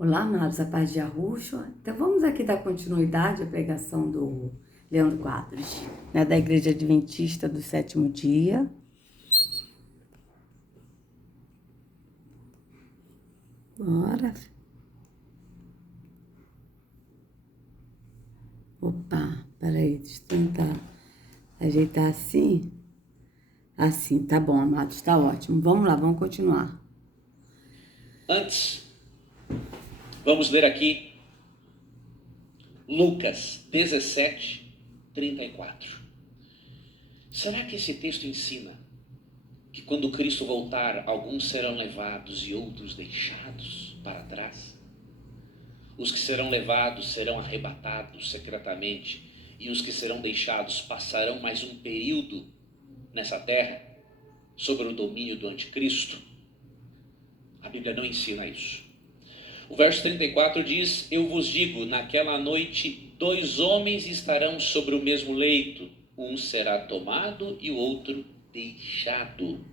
Olá, amados, a paz de Yahushua. Então vamos aqui dar continuidade à pregação do Leandro Quadros, né, da Igreja Adventista do Sétimo Dia. Bora. Opa, peraí, deixa eu tentar ajeitar assim. Assim, tá bom, amados, tá ótimo. Vamos lá, vamos continuar. Antes, vamos ler aqui Lucas 17, 34. Será que esse texto ensina que quando Cristo voltar, alguns serão levados e outros deixados para trás? Os que serão levados serão arrebatados secretamente, e os que serão deixados passarão mais um período nessa terra, sob o domínio do anticristo? A Bíblia não ensina isso. O verso 34 diz: Eu vos digo, naquela noite 2 homens estarão sobre o mesmo leito, um será tomado e o outro deixado.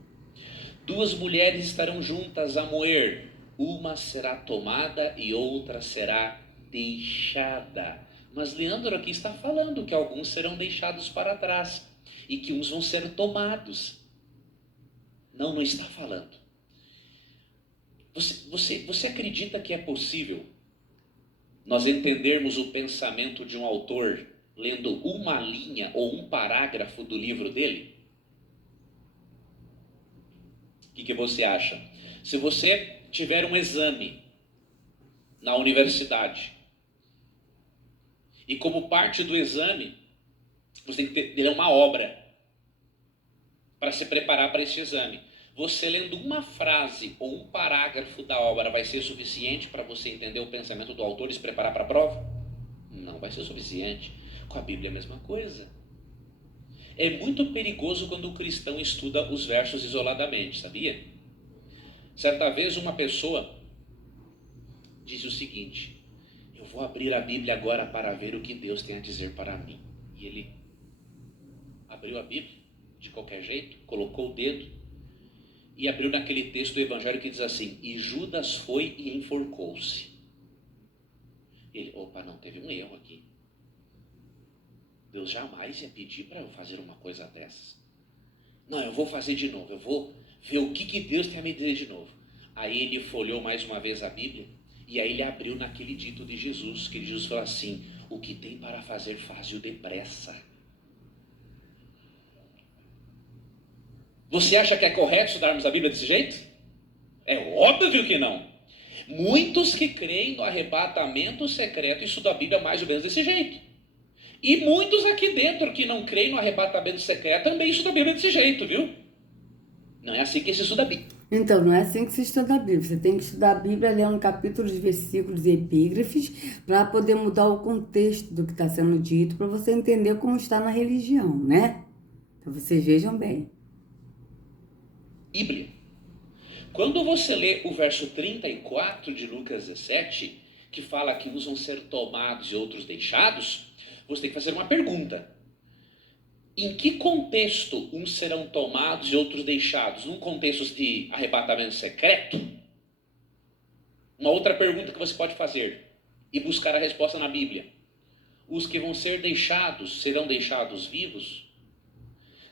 2 mulheres estarão juntas a moer, uma será tomada e outra será deixada. Mas Leandro aqui está falando que alguns serão deixados para trás e que uns vão ser tomados. Não está falando. Você acredita que é possível nós entendermos o pensamento de um autor lendo uma linha ou um parágrafo do livro dele? O que você acha? Se você tiver um exame na universidade e como parte do exame você tem que ter uma obra para se preparar para esse exame, você lendo uma frase ou um parágrafo da obra vai ser suficiente para você entender o pensamento do autor e se preparar para a prova? Não vai ser suficiente. Com a Bíblia é a mesma coisa. É muito perigoso quando o cristão estuda os versos isoladamente, sabia? Certa vez uma pessoa disse o seguinte: eu vou abrir a Bíblia agora para ver o que Deus tem a dizer para mim. E ele abriu a Bíblia de qualquer jeito, colocou o dedo e abriu naquele texto do Evangelho que diz assim: e Judas foi e enforcou-se. Ele, opa, não, teve um erro aqui. Deus jamais ia pedir para eu fazer uma coisa dessas. Não, eu vou fazer de novo, eu vou ver o que Deus tem a me dizer de novo. Aí ele folheou mais uma vez a Bíblia, e aí ele abriu naquele dito de Jesus, que Jesus falou assim: o que tem para fazer, faze-o depressa. Você acha que é correto estudarmos a Bíblia desse jeito? É óbvio que não. Muitos que creem no arrebatamento secreto estudam a Bíblia mais ou menos desse jeito. E muitos aqui dentro que não creem no arrebatamento secreto também estudam a Bíblia desse jeito, viu? Não é assim que se estuda a Bíblia. Então, não é assim que se estuda a Bíblia. Você tem que estudar a Bíblia lendo capítulos, versículos e epígrafes para poder mudar o contexto do que está sendo dito, para você entender como está na religião, né? Então, vocês vejam bem. Bíblia. Quando você lê o verso 34 de Lucas 17, que fala que uns vão ser tomados e outros deixados, você tem que fazer uma pergunta. Em que contexto uns serão tomados e outros deixados? Num contexto de arrebatamento secreto? Uma outra pergunta que você pode fazer e buscar a resposta na Bíblia: os que vão ser deixados serão deixados vivos?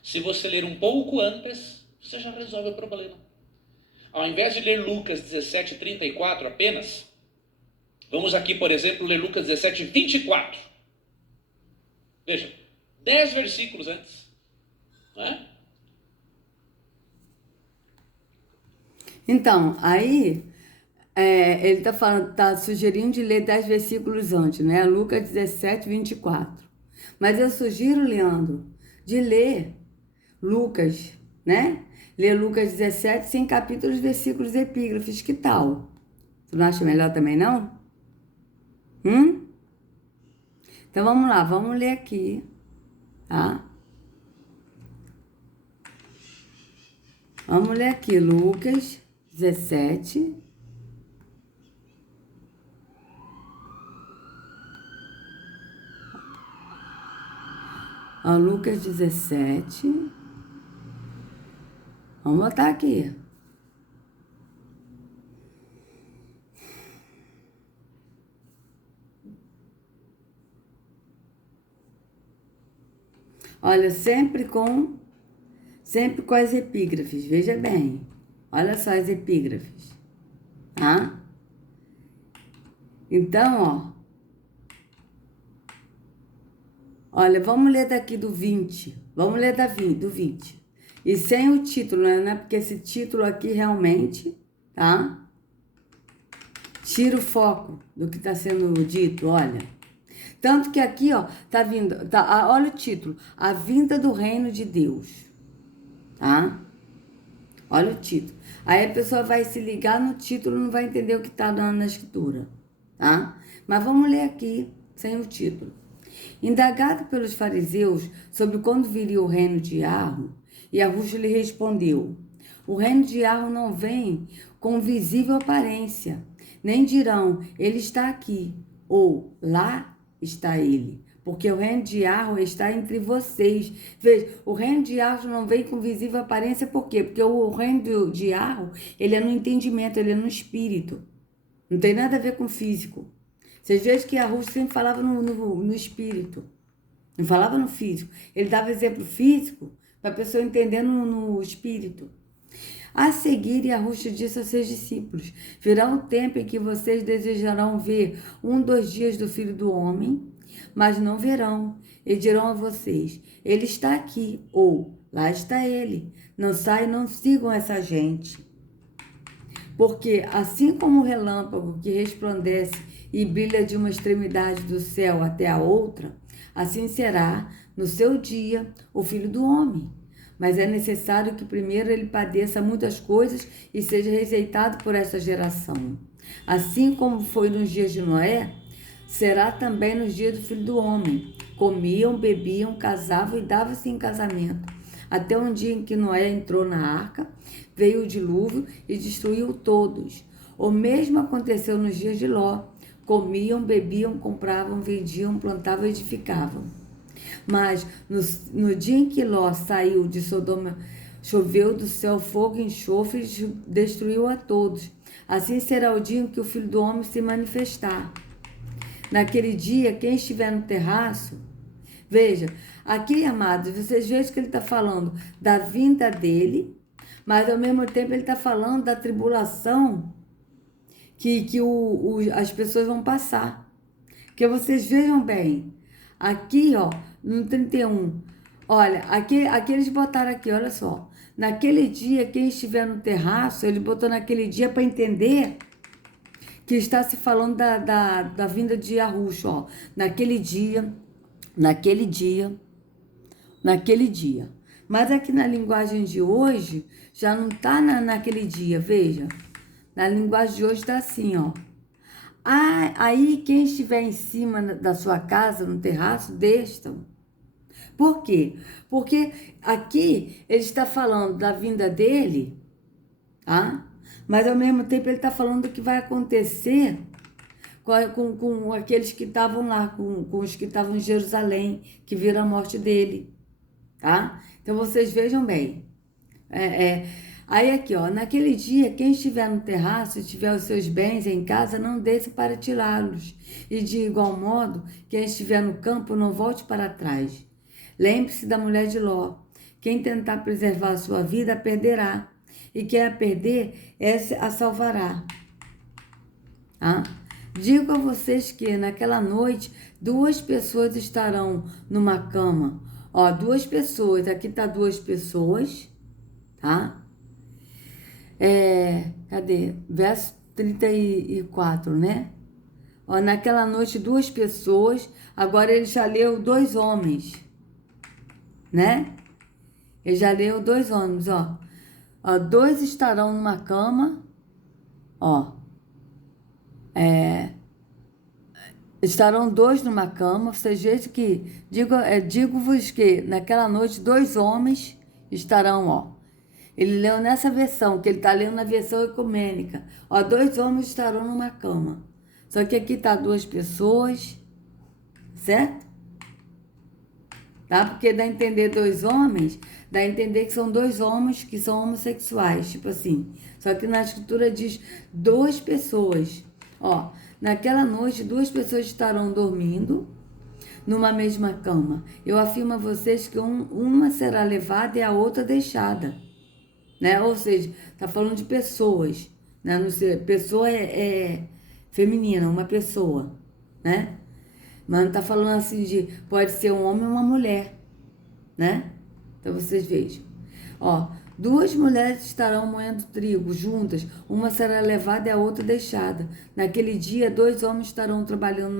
Se você ler um pouco antes, você já resolve o problema. Ao invés de ler Lucas 17, 34 apenas, vamos aqui, por exemplo, ler Lucas 17, 24. Veja, 10 versículos antes. Não é? Então, aí ele tá sugerindo de ler 10 versículos antes, né? Lucas 17, 24. Mas eu sugiro, Leandro, de ler Lucas, né? Ler Lucas 17 sem capítulos, versículos e epígrafes, que tal? Tu não acha melhor também, não? Então vamos lá, vamos ler aqui, tá? Vamos ler aqui, Lucas 17. Ó, Lucas 17. Vamos botar aqui. Olha, sempre com as epígrafes, veja bem. Olha só as epígrafes, tá? Então, olha, vamos ler daqui do 20. Vamos ler do 20. E sem o título, né? Porque esse título aqui realmente, tá? Tira o foco do que está sendo dito, olha. Tanto que aqui, tá vindo, olha o título, A Vinda do Reino de Deus, tá? Olha o título. Aí a pessoa vai se ligar no título e não vai entender o que está dando na escritura, tá? Mas vamos ler aqui, sem o título. Indagado pelos fariseus sobre quando viria o reino de Arro, Yahushua lhe respondeu: o reino de Arro não vem com visível aparência, nem dirão, ele está aqui, ou lá está ele, porque o reino de Arro está entre vocês. Veja, o reino de Arro não vem com visível aparência, por quê? Porque o reino de Arro, ele é no entendimento, ele é no espírito. Não tem nada a ver com físico. Vocês veem que Arro sempre falava no espírito, não falava no físico. Ele dava exemplo físico para a pessoa entender no espírito. A seguir, Yahushua disse aos seus discípulos: virá um tempo em que vocês desejarão ver um dos dias do Filho do Homem, mas não verão, e dirão a vocês: ele está aqui, ou lá está ele. Não saiam, não sigam essa gente. Porque assim como o relâmpago que resplandece e brilha de uma extremidade do céu até a outra, assim será no seu dia o Filho do Homem. Mas é necessário que primeiro ele padeça muitas coisas e seja rejeitado por essa geração. Assim como foi nos dias de Noé, será também nos dias do Filho do Homem. Comiam, bebiam, casavam e davam-se em casamento. Até um dia em que Noé entrou na arca, veio o dilúvio e destruiu todos. O mesmo aconteceu nos dias de Ló. Comiam, bebiam, compravam, vendiam, plantavam e edificavam. Mas no dia em que Ló saiu de Sodoma, choveu do céu fogo e enxofre e destruiu a todos. Assim será o dia em que o Filho do Homem se manifestar. Naquele dia, quem estiver no terraço, veja, aqui, amados, vocês veem que ele está falando da vinda dele, mas ao mesmo tempo ele está falando da tribulação que as pessoas vão passar. Que vocês vejam bem, aqui, no 31, olha, aqui eles botaram aqui, olha só, naquele dia, quem estiver no terraço, ele botou naquele dia para entender que está se falando da vinda de Yahushua, naquele dia. Mas aqui na linguagem de hoje, já não está naquele dia, veja. Na linguagem de hoje está assim, aí quem estiver em cima da sua casa, no terraço, desçam. Por quê? Porque aqui ele está falando da vinda dele, tá? Mas ao mesmo tempo ele está falando do que vai acontecer com aqueles que estavam lá, com os que estavam em Jerusalém, que viram a morte dele, tá? Então vocês vejam bem. Aí aqui, naquele dia, quem estiver no terraço e tiver os seus bens em casa, não desça para tirá-los. E de igual modo, quem estiver no campo, não volte para trás. Lembre-se da mulher de Ló. Quem tentar preservar a sua vida, a perderá. E quem a perder, essa a salvará. Tá? Digo a vocês que naquela noite, 2 pessoas estarão numa cama. 2 pessoas, aqui está 2 pessoas, tá? Cadê? Verso 34, né? Naquela noite 2 pessoas, agora ele já leu 2 homens, né? Ele já leu 2 homens, 2 estarão numa cama, estarão 2 numa cama, vocês vejam que, digo-vos que naquela noite 2 homens estarão, Ele leu nessa versão, que ele está lendo na versão ecumênica. 2 homens estarão numa cama. Só que aqui está 2 pessoas, certo? Tá? Porque dá a entender 2 homens, dá a entender que são 2 homens que são homossexuais, tipo assim. Só que na escritura diz 2 pessoas. Naquela noite 2 pessoas estarão dormindo, numa mesma cama. Eu afirmo a vocês que uma será levada e a outra deixada, né? Ou seja, está falando de pessoas, né? Não sei, pessoa é feminina, uma pessoa, né? Mas não está falando assim de pode ser um homem ou uma mulher, né? Então vocês vejam. Ó, duas mulheres estarão moendo trigo juntas, uma será levada e a outra deixada. Naquele dia, dois homens estarão trabalhando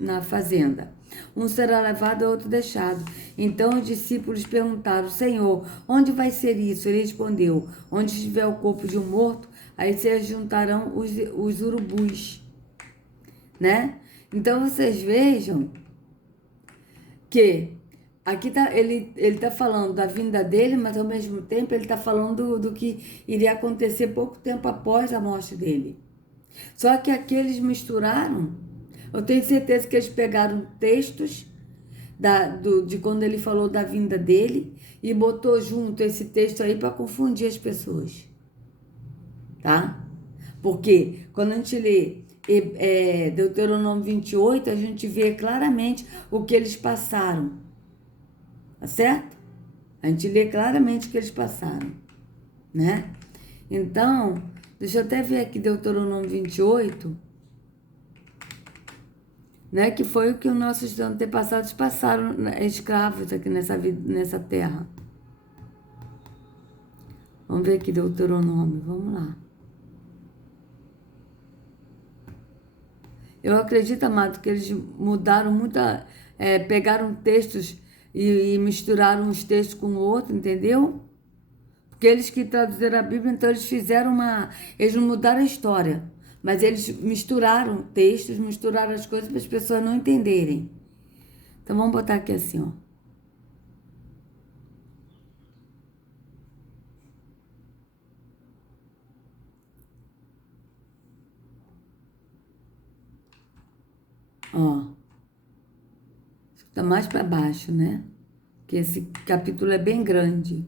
na fazenda. Um será levado e o outro deixado. Então os discípulos perguntaram: Senhor, onde vai ser isso? Ele respondeu: onde estiver o corpo de um morto, aí se juntarão os urubus, né? Então vocês vejam que aqui ele tá falando da vinda dele, mas ao mesmo tempo ele está falando do que iria acontecer pouco tempo após a morte dele. Só que aqui eles misturaram. Eu tenho certeza que eles pegaram textos de quando ele falou da vinda dele e botou junto esse texto aí para confundir as pessoas, tá? Porque quando a gente lê Deuteronômio 28, a gente vê claramente o que eles passaram, tá certo? A gente lê claramente o que eles passaram, né? Então, deixa eu até ver aqui Deuteronômio 28, né? Que foi o que os nossos antepassados passaram, né, escravos aqui nessa terra. Vamos ver aqui Deuteronômio, vamos lá. Eu acredito, amado, que eles mudaram pegaram textos e misturaram uns textos com o outro, entendeu? Porque eles que traduziram a Bíblia, então eles não mudaram a história, mas eles misturaram textos, misturaram as coisas para as pessoas não entenderem. Então vamos botar aqui assim, ó. Ó, tá mais para baixo, né? Que esse capítulo é bem grande.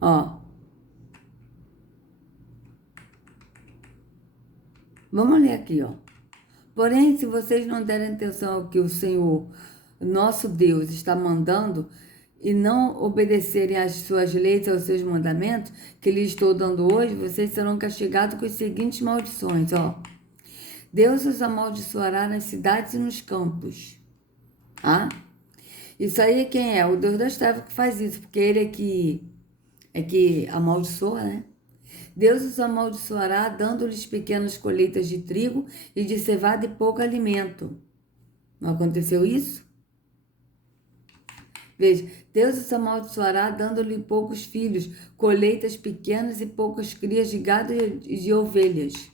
Ó. Vamos ler aqui, ó. Porém, se vocês não derem atenção ao que o Senhor, nosso Deus, está mandando e não obedecerem às suas leis e aos seus mandamentos que lhes estou dando hoje, vocês serão castigados com as seguintes maldições, ó. Deus os amaldiçoará nas cidades e nos campos. Ah? Isso aí quem é? O Deus das trevas que faz isso, porque ele é que amaldiçoa, né? Deus os amaldiçoará, dando-lhes pequenas colheitas de trigo e de cevada e pouco alimento. Não aconteceu isso? Veja, Deus os amaldiçoará, dando-lhe poucos filhos, colheitas pequenas e poucas crias de gado e de ovelhas.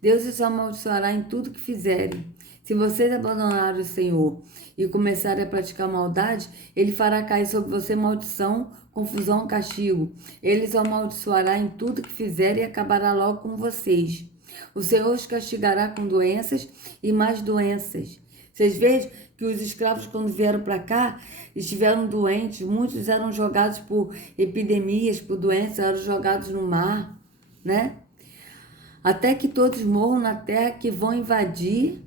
Deus os amaldiçoará em tudo que fizerem. Se vocês abandonarem o Senhor e começarem a praticar maldade, Ele fará cair sobre você maldição, confusão, castigo. Ele os amaldiçoará em tudo que fizerem e acabará logo com vocês. O Senhor os castigará com doenças e mais doenças. Vocês vejam que os escravos, quando vieram para cá, estiveram doentes. Muitos eram jogados por epidemias, por doenças, eram jogados no mar, né? Até que todos morram na terra que vão invadir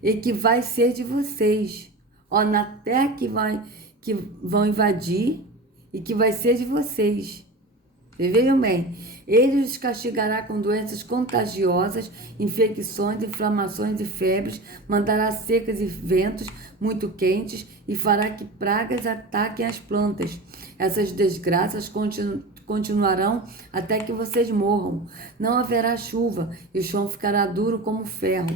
e que vai ser de vocês. Ó, na terra que vão invadir e que vai ser de vocês. Vocês vejam bem, ele os castigará com doenças contagiosas, infecções, inflamações e febres, mandará secas e ventos muito quentes e fará que pragas ataquem as plantas. Essas desgraças continuarão até que vocês morram. Não haverá chuva e o chão ficará duro como ferro.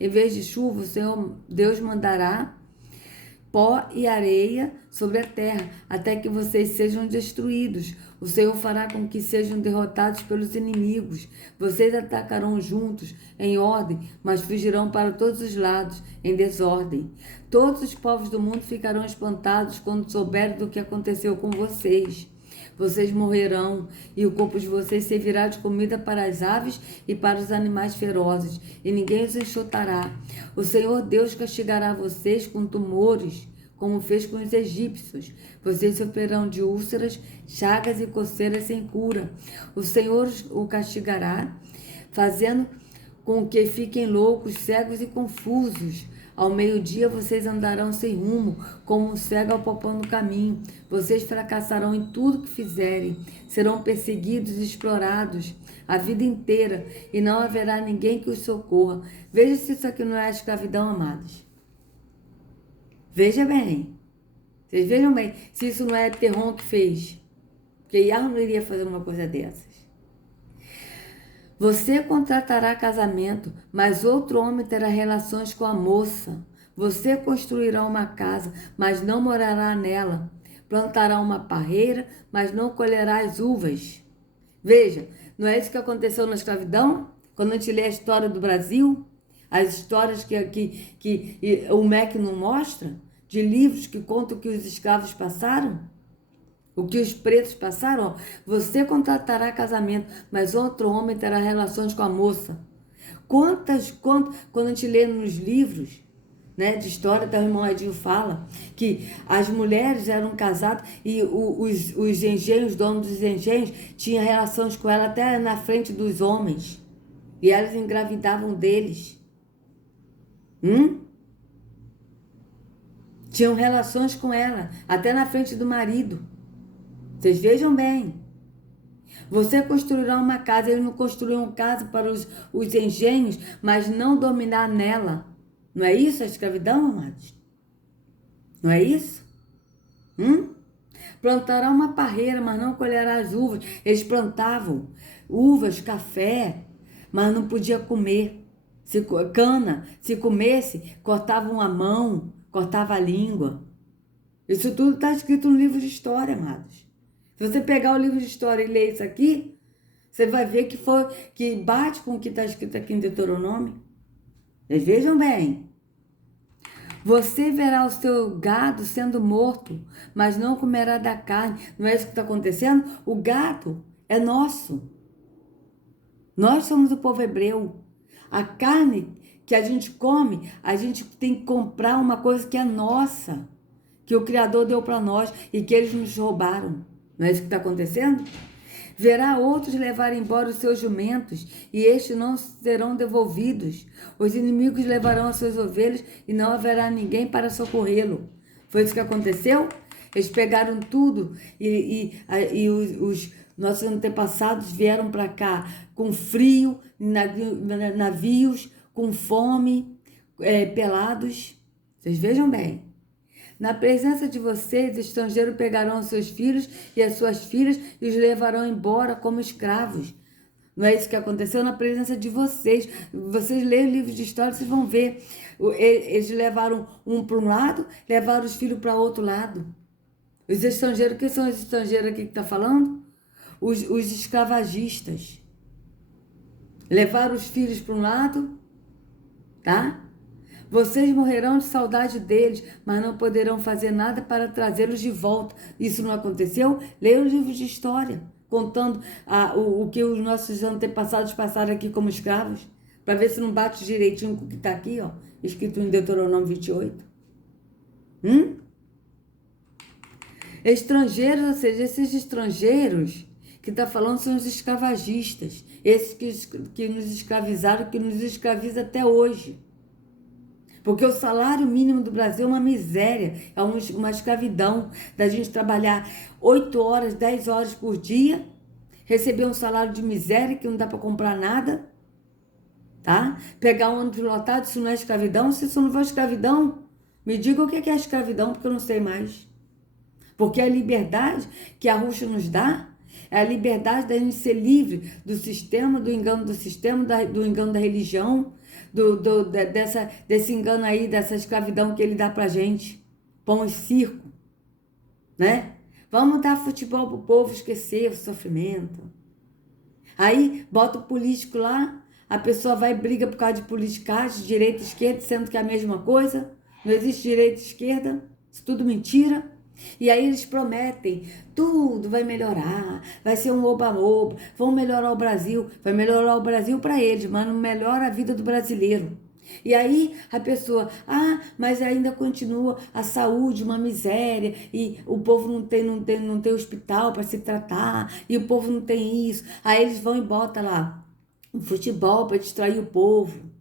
Em vez de chuva, o Senhor Deus mandará pó e areia sobre a terra, até que vocês sejam destruídos. O Senhor fará com que sejam derrotados pelos inimigos. Vocês atacarão juntos, em ordem, mas fugirão para todos os lados, em desordem. Todos os povos do mundo ficarão espantados quando souberem do que aconteceu com vocês. Vocês morrerão, e o corpo de vocês servirá de comida para as aves e para os animais ferozes, e ninguém os enxotará. O Senhor Deus castigará vocês com tumores, como fez com os egípcios. Vocês sofrerão de úlceras, chagas e coceiras sem cura. O Senhor o castigará, fazendo com que fiquem loucos, cegos e confusos. Ao meio-dia vocês andarão sem rumo, como um cego apalpando o caminho. Vocês fracassarão em tudo que fizerem. Serão perseguidos e explorados a vida inteira, e não haverá ninguém que os socorra. Veja se isso aqui não é a escravidão, amados. Veja bem. Vocês vejam bem se isso não é Terron que fez. Porque Yahweh não iria fazer uma coisa dessas. Você contratará casamento, mas outro homem terá relações com a moça. Você construirá uma casa, mas não morará nela. Plantará uma parreira, mas não colherá as uvas. Veja, não é isso que aconteceu na escravidão? Quando a gente lê a história do Brasil, as histórias que o MEC não mostra, de livros que contam o que os escravos passaram, o que os pretos passaram. Você contratará casamento, mas outro homem terá relações com a moça. Quando a gente lê nos livros, né, de história, até o irmão Edinho fala que as mulheres eram casadas e os engenhos, donos dos engenhos, tinham relações com ela até na frente dos homens. E elas engravidavam deles. Tinham relações com ela, até na frente do marido. Vocês vejam bem. Você construirá uma casa. Eles não construíram casa para os engenhos, mas não dominar nela. Não é isso a escravidão, amados? Não é isso? Plantará uma parreira, mas não colherá as uvas. Eles plantavam uvas, café, mas não podia comer. Cana, se comesse, cortavam a mão, cortava a língua. Isso tudo está escrito no livro de história, amados. Se você pegar o livro de história e ler isso aqui, você vai ver que bate com o que está escrito aqui em Deuteronômio. Vocês vejam bem. Você verá o seu gado sendo morto, mas não comerá da carne. Não é isso que está acontecendo? O gado é nosso. Nós somos o povo hebreu. A carne que a gente come, a gente tem que comprar uma coisa que é nossa, que o Criador deu para nós e que eles nos roubaram. Não é isso que está acontecendo? Verá outros levar embora os seus jumentos, e estes não serão devolvidos. Os inimigos levarão as suas ovelhas, e não haverá ninguém para socorrê-lo. Foi isso que aconteceu? Eles pegaram tudo, e os nossos antepassados vieram para cá com frio, navios, com fome, pelados. Vocês vejam bem. Na presença de vocês, estrangeiros pegarão os seus filhos e as suas filhas e os levarão embora como escravos. Não é isso que aconteceu? Na presença de vocês. Vocês leem o livro de história, vocês vão ver. Eles levaram um para um lado, levaram os filhos para outro lado. Os estrangeiros, quem são os estrangeiros aqui que está falando? Os escravagistas. Levaram os filhos para um lado, tá? Vocês morrerão de saudade deles, mas não poderão fazer nada para trazê-los de volta. Isso não aconteceu? Leia o livro de história, contando o que os nossos antepassados passaram aqui como escravos, para ver se não bate direitinho com o que está aqui, ó, escrito em Deuteronômio 28. Estrangeiros, ou seja, esses estrangeiros que está falando são os escravagistas, esses que nos escravizaram, que nos escraviza até hoje. Porque o salário mínimo do Brasil é uma miséria, é uma escravidão da gente trabalhar 8 horas, 10 horas por dia, receber um salário de miséria que não dá para comprar nada, tá? Pegar um ônibus lotado, isso não é escravidão? Se isso não for escravidão, me diga o que é escravidão, porque eu não sei mais. Porque a liberdade que a Rússia nos dá é a liberdade da gente ser livre do sistema, do engano do sistema, do engano da religião, desse engano aí, dessa escravidão que ele dá pra gente. Pão e circo, né? Vamos dar futebol pro povo esquecer o sofrimento. Aí bota o político lá, a pessoa vai e briga por causa de politicagem, direita e esquerda, sendo que é a mesma coisa. Não existe direita e esquerda, isso tudo mentira. E aí eles prometem, tudo vai melhorar, vai ser um oba-oba, vão melhorar o Brasil, vai melhorar o Brasil para eles, mas não melhora a vida do brasileiro. E aí a pessoa, mas ainda continua a saúde, uma miséria, e o povo não tem hospital para se tratar, e o povo não tem isso. Aí eles vão e botam lá o futebol para distrair o povo.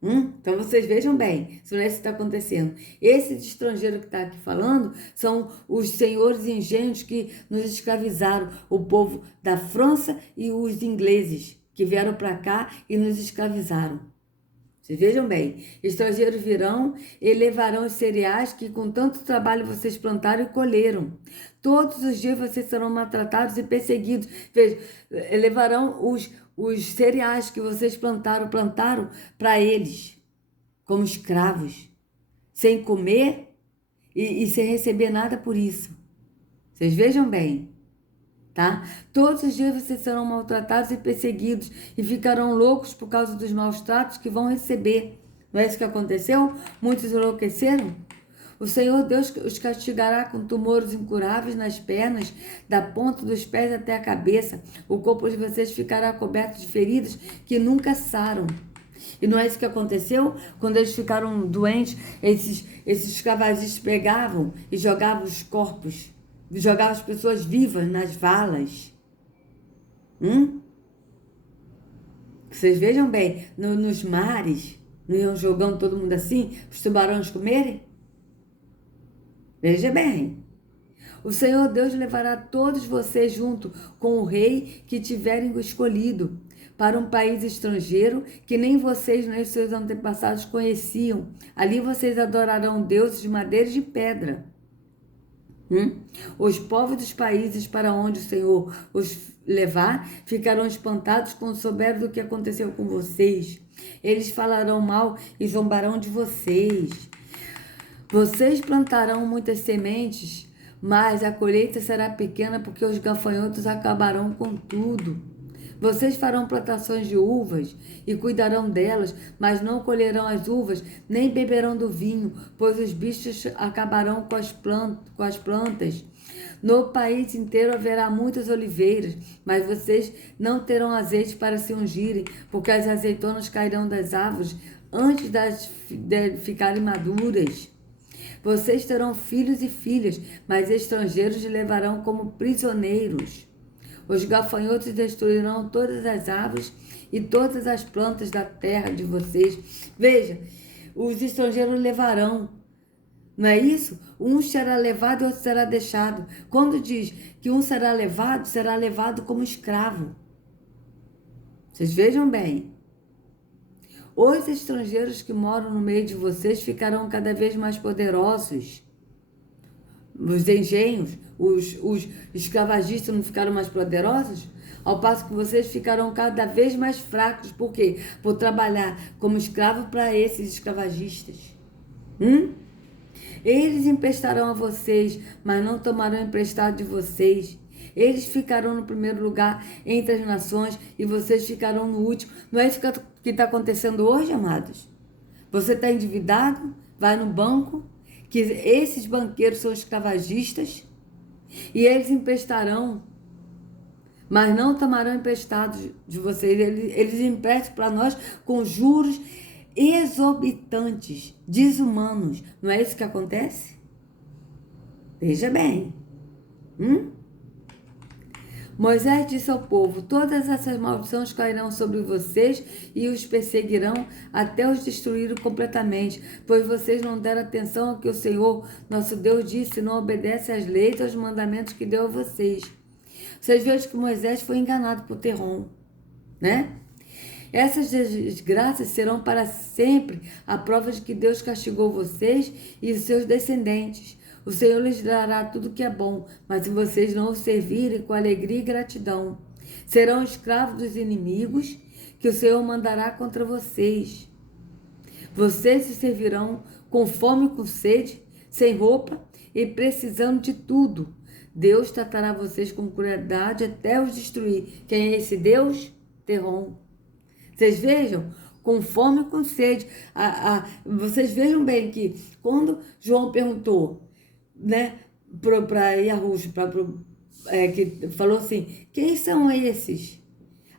Então vocês vejam bem, se não é isso que está acontecendo. Esse de estrangeiro que está aqui falando são os senhores engenhos que nos escravizaram, o povo da França e os ingleses que vieram para cá e nos escravizaram. Vocês vejam bem, estrangeiros virão e levarão os cereais que com tanto trabalho vocês plantaram e colheram. Todos os dias vocês serão maltratados e perseguidos. Veja, levarão os cereais que vocês plantaram para eles, como escravos, sem comer e sem receber nada por isso. Vocês vejam bem, tá? Todos os dias vocês serão maltratados e perseguidos e ficarão loucos por causa dos maus tratos que vão receber. Não é isso que aconteceu? Muitos enlouqueceram? O Senhor Deus os castigará com tumores incuráveis nas pernas, da ponta dos pés até a cabeça. O corpo de vocês ficará coberto de feridas que nunca saram. E não é isso que aconteceu? Quando eles ficaram doentes, esses escravagistas pegavam e jogavam os corpos, jogavam as pessoas vivas nas valas. Vocês vejam bem, nos mares, não iam jogando todo mundo assim, para os tubarões comerem? Veja bem, o Senhor Deus levará todos vocês junto com o rei que tiverem escolhido para um país estrangeiro que nem vocês nem os seus antepassados conheciam. Ali vocês adorarão deuses de madeira e de pedra. Os povos dos países para onde o Senhor os levar ficarão espantados quando souberem do que aconteceu com vocês. Eles falarão mal e zombarão de vocês. Vocês plantarão muitas sementes, mas a colheita será pequena porque os gafanhotos acabarão com tudo. Vocês farão plantações de uvas e cuidarão delas, mas não colherão as uvas, nem beberão do vinho, pois os bichos acabarão com as plantas. No país inteiro haverá muitas oliveiras, mas vocês não terão azeite para se ungirem, porque as azeitonas cairão das árvores antes de ficarem maduras. Vocês terão filhos e filhas, mas estrangeiros os levarão como prisioneiros. Os gafanhotos destruirão todas as árvores e todas as plantas da terra de vocês. Veja, os estrangeiros levarão. Não é isso? Um será levado e outro será deixado. Quando diz que um será levado como escravo. Vocês vejam bem. Os estrangeiros que moram no meio de vocês ficarão cada vez mais poderosos. Os engenhos, os escravagistas não ficaram mais poderosos? Ao passo que vocês ficarão cada vez mais fracos. Por quê? Por trabalhar como escravo para esses escravagistas. Eles emprestarão a vocês, mas não tomarão emprestado de vocês. Eles ficarão no primeiro lugar entre as nações e vocês ficarão no último. Não é isso que está acontecendo hoje, amados? Você está endividado, vai no banco, que esses banqueiros são escravagistas e eles emprestarão, mas não tomarão emprestado de vocês. Eles emprestam para nós com juros exorbitantes, desumanos. Não é isso que acontece? Veja bem. Moisés disse ao povo: todas essas maldições cairão sobre vocês e os perseguirão até os destruírem completamente, pois vocês não deram atenção ao que o Senhor, nosso Deus, disse, não obedecem às leis e aos mandamentos que deu a vocês. Vocês vejam que Moisés foi enganado por Terrom, né? Essas desgraças serão para sempre a prova de que Deus castigou vocês e os seus descendentes. O Senhor lhes dará tudo que é bom, mas se vocês não o servirem com alegria e gratidão, serão escravos dos inimigos que o Senhor mandará contra vocês. Vocês se servirão com fome e com sede, sem roupa e precisando de tudo. Deus tratará vocês com crueldade até os destruir. Quem é esse Deus? Terrom. Vocês vejam? Com fome e com sede. Vocês vejam bem que quando João perguntou, né, para Yahushua, que falou assim: quem são esses?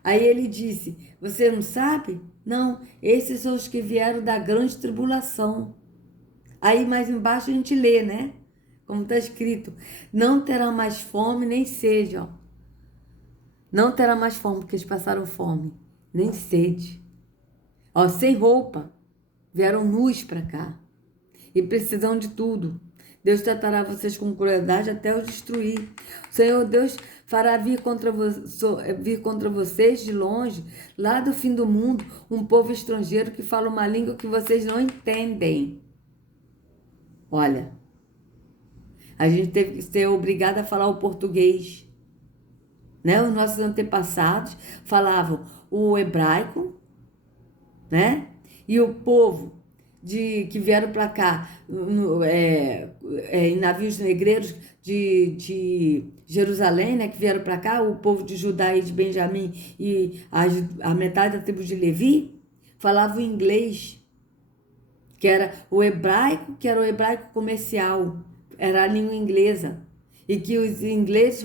Aí ele disse: você não sabe? Não, esses são os que vieram da grande tribulação. Aí mais embaixo a gente lê, né? Como está escrito: não terá mais fome nem sede, ó. Não terá mais fome, porque eles passaram fome. nem sede. Ó, sem roupa, vieram nus para cá e precisam de tudo. Deus tratará vocês com crueldade até os destruir. O Senhor Deus fará vir contra vocês de longe, lá do fim do mundo, um povo estrangeiro que fala uma língua que vocês não entendem. Olha, a gente teve que ser obrigada a falar o português, né? Os nossos antepassados falavam o hebraico, né? E o povo que vieram para cá em navios negreiros de Jerusalém, né? Que vieram para cá, o povo de Judá e de Benjamim e a metade da tribo de Levi, falavam o inglês, que era o hebraico comercial, era a língua inglesa. E que os ingleses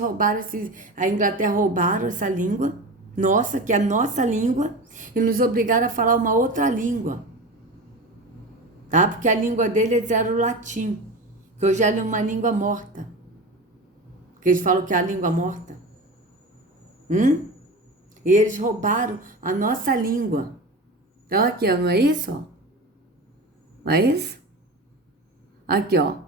a Inglaterra roubaram essa língua, nossa, que é a nossa língua, e nos obrigaram a falar uma outra língua, tá? Porque a língua deles era o latim, que hoje é uma língua morta. Que eles falam que é a língua morta. E eles roubaram a nossa língua. Então aqui, ó, não é isso? Ó? Não é isso? Aqui, ó.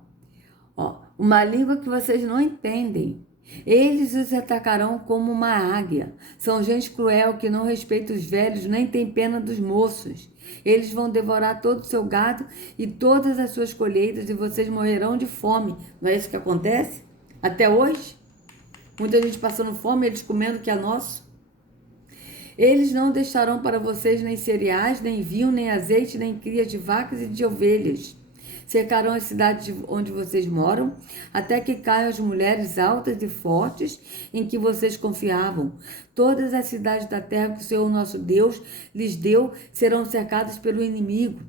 Uma língua que vocês não entendem. Eles os atacarão como uma águia. São gente cruel que não respeita os velhos, nem tem pena dos moços. Eles vão devorar todo o seu gado e todas as suas colheitas, e vocês morrerão de fome. Não é isso que acontece? Até hoje? Muita gente passando fome, eles comendo o que é nosso. Eles não deixarão para vocês nem cereais, nem vinho, nem azeite, nem crias de vacas e de ovelhas. Cercarão as cidades onde vocês moram, até que caiam as mulheres altas e fortes em que vocês confiavam. Todas as cidades da terra que o Senhor nosso Deus lhes deu serão cercadas pelo inimigo.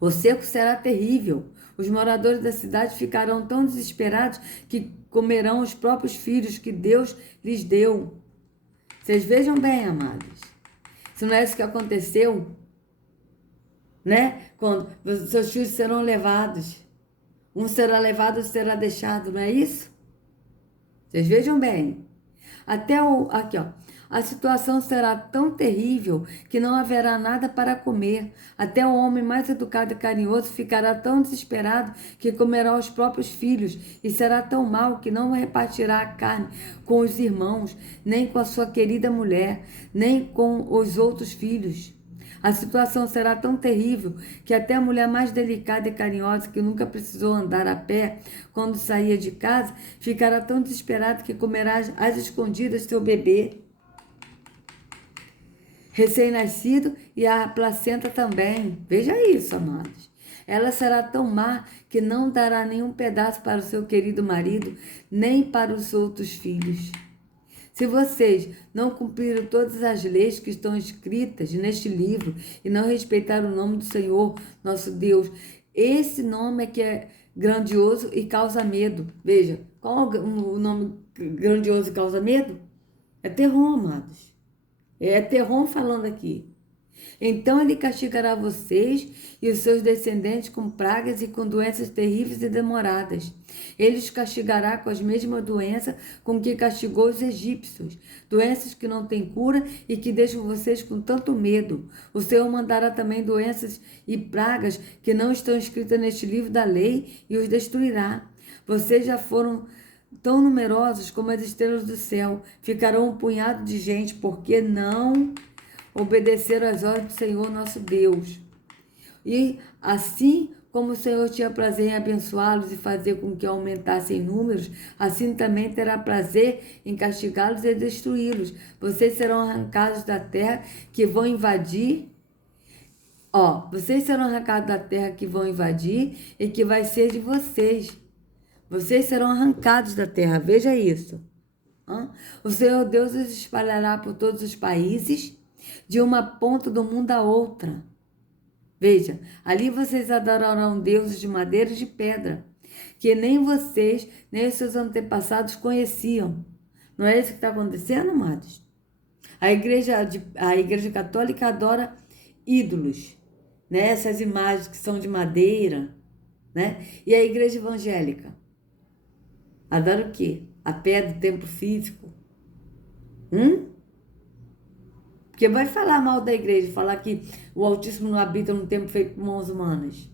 O cerco será terrível. Os moradores da cidade ficarão tão desesperados que comerão os próprios filhos que Deus lhes deu. Vocês vejam bem, amados. Se não é isso que aconteceu, né? Quando seus filhos serão levados. Um será levado, outro será deixado, não é isso? Vocês vejam bem. Aqui, ó. A situação será tão terrível que não haverá nada para comer. Até o homem mais educado e carinhoso ficará tão desesperado que comerá os próprios filhos e será tão mau que não repartirá a carne com os irmãos, nem com a sua querida mulher, nem com os outros filhos. A situação será tão terrível que até a mulher mais delicada e carinhosa, que nunca precisou andar a pé quando saía de casa, ficará tão desesperada que comerá às escondidas seu bebê recém-nascido e a placenta também. Veja isso, amados. Ela será tão má que não dará nenhum pedaço para o seu querido marido, nem para os outros filhos. Se vocês não cumpriram todas as leis que estão escritas neste livro e não respeitaram o nome do Senhor, nosso Deus, esse nome é que é grandioso e causa medo. Veja, qual o nome grandioso e causa medo? É terror, amados. É terror falando aqui. Então ele castigará vocês e os seus descendentes com pragas e com doenças terríveis e demoradas. Ele os castigará com as mesmas doenças com que castigou os egípcios, doenças que não têm cura e que deixam vocês com tanto medo. O Senhor mandará também doenças e pragas que não estão escritas neste livro da lei e os destruirá. Vocês já foram tão numerosos como as estrelas do céu. Ficarão um punhado de gente, porque não obedeceram às ordens do Senhor nosso Deus. E assim como o Senhor tinha prazer em abençoá-los e fazer com que aumentassem em números, assim também terá prazer em castigá-los e destruí-los. Vocês serão arrancados da terra que vão invadir. Vocês serão arrancados da terra que vão invadir e que vai ser de vocês. Vocês serão arrancados da terra, veja isso. O Senhor Deus os espalhará por todos os países, de uma ponta do mundo à outra. Veja, ali vocês adorarão deuses de madeira e de pedra, que nem vocês, nem os seus antepassados conheciam. Não é isso que está acontecendo, amados? A igreja católica adora ídolos, né? Essas imagens que são de madeira, né? E a igreja evangélica adora o quê? A pedra, o templo físico. Porque vai falar mal da igreja, falar que o Altíssimo não habita num templo feito por mãos humanas.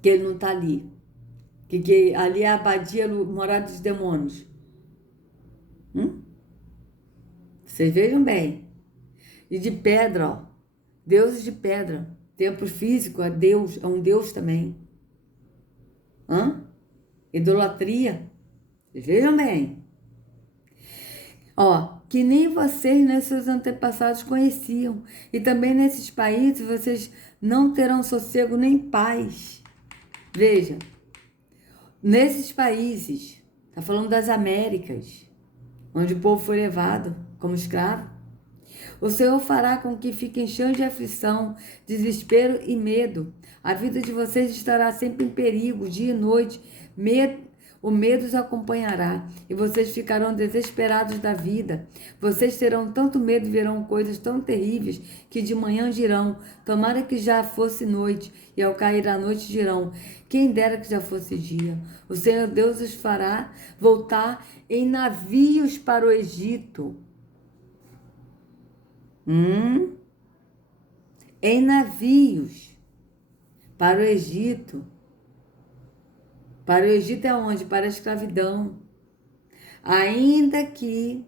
Que ele não está ali. Que ali é a abadia, morada dos demônios. Vocês vejam bem. E de pedra, ó. Deuses de pedra. Templo físico é Deus, é um Deus também. Idolatria. Vocês vejam bem. Ó, que nem vocês, nem seus antepassados conheciam. E também nesses países vocês não terão sossego nem paz. Veja, nesses países, está falando das Américas, onde o povo foi levado como escravo, o Senhor fará com que fiquem cheios de aflição, desespero e medo. A vida de vocês estará sempre em perigo, dia e noite. O medo os acompanhará e vocês ficarão desesperados da vida. Vocês terão tanto medo e verão coisas tão terríveis que de manhã dirão, tomara que já fosse noite, e ao cair a noite dirão, quem dera que já fosse dia. O Senhor Deus os fará voltar em navios para o Egito. Em navios para o Egito. Para o Egito é onde? Para a escravidão. Ainda que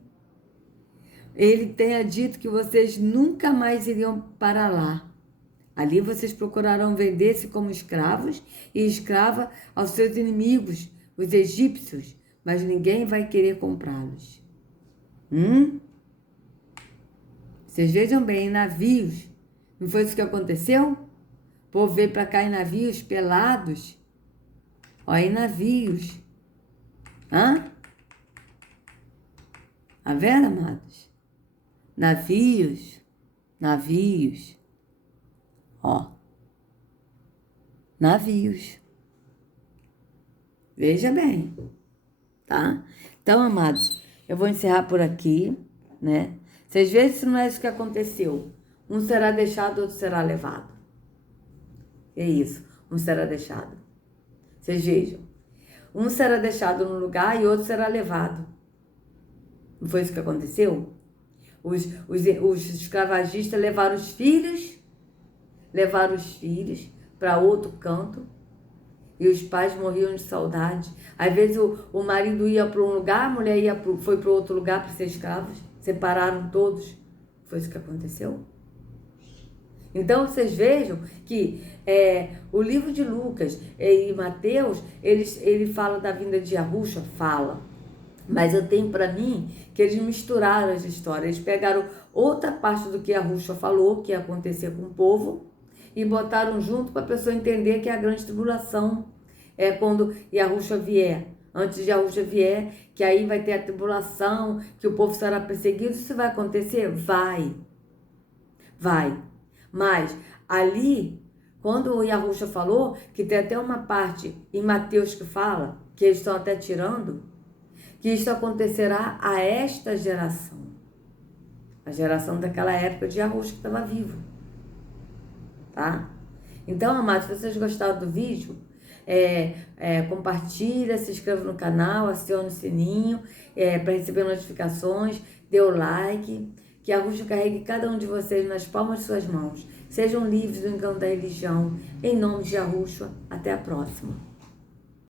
ele tenha dito que vocês nunca mais iriam para lá. Ali vocês procurarão vender-se como escravos e escrava aos seus inimigos, os egípcios, mas ninguém vai querer comprá-los. Vocês vejam bem, em navios. Não foi isso que aconteceu? O povo veio para cá em navios pelados. Ó, em navios. Tá vendo, amados? Navios. Ó. Navios. Veja bem. Tá? Então, amados, eu vou encerrar por aqui, né? Vocês veem se não é isso que aconteceu. Um será deixado, outro será levado. É isso. Um será deixado. Vocês vejam. Um será deixado num lugar e outro será levado. Não foi isso que aconteceu? Os escravagistas levaram os filhos para outro canto e os pais morriam de saudade. Às vezes o marido ia para um lugar, a mulher foi para outro lugar para ser escravos. Separaram todos. Foi isso que aconteceu? Então, vocês vejam que o livro de Lucas e Mateus, ele fala da vinda de Yahushua, fala. Mas eu tenho para mim que eles misturaram as histórias. Eles pegaram outra parte do que Yahushua falou, que ia acontecer com o povo, e botaram junto para a pessoa entender que a grande tribulação é quando Yahushua vier. Antes de Yahushua vier, que aí vai ter a tribulação, que o povo será perseguido. Isso vai acontecer? Vai. Mas ali, quando o Yahushua falou, que tem até uma parte em Mateus que fala, que eles estão até tirando, que isso acontecerá a esta geração. A geração daquela época de Yahushua que estava vivo. Tá? Então, amados, se vocês gostaram do vídeo, compartilha, se inscreva no canal, acione o sininho para receber notificações, dê o like, que Yahushua carregue cada um de vocês nas palmas de suas mãos. Sejam livres do engano da religião. Em nome de Yahushua, até a próxima.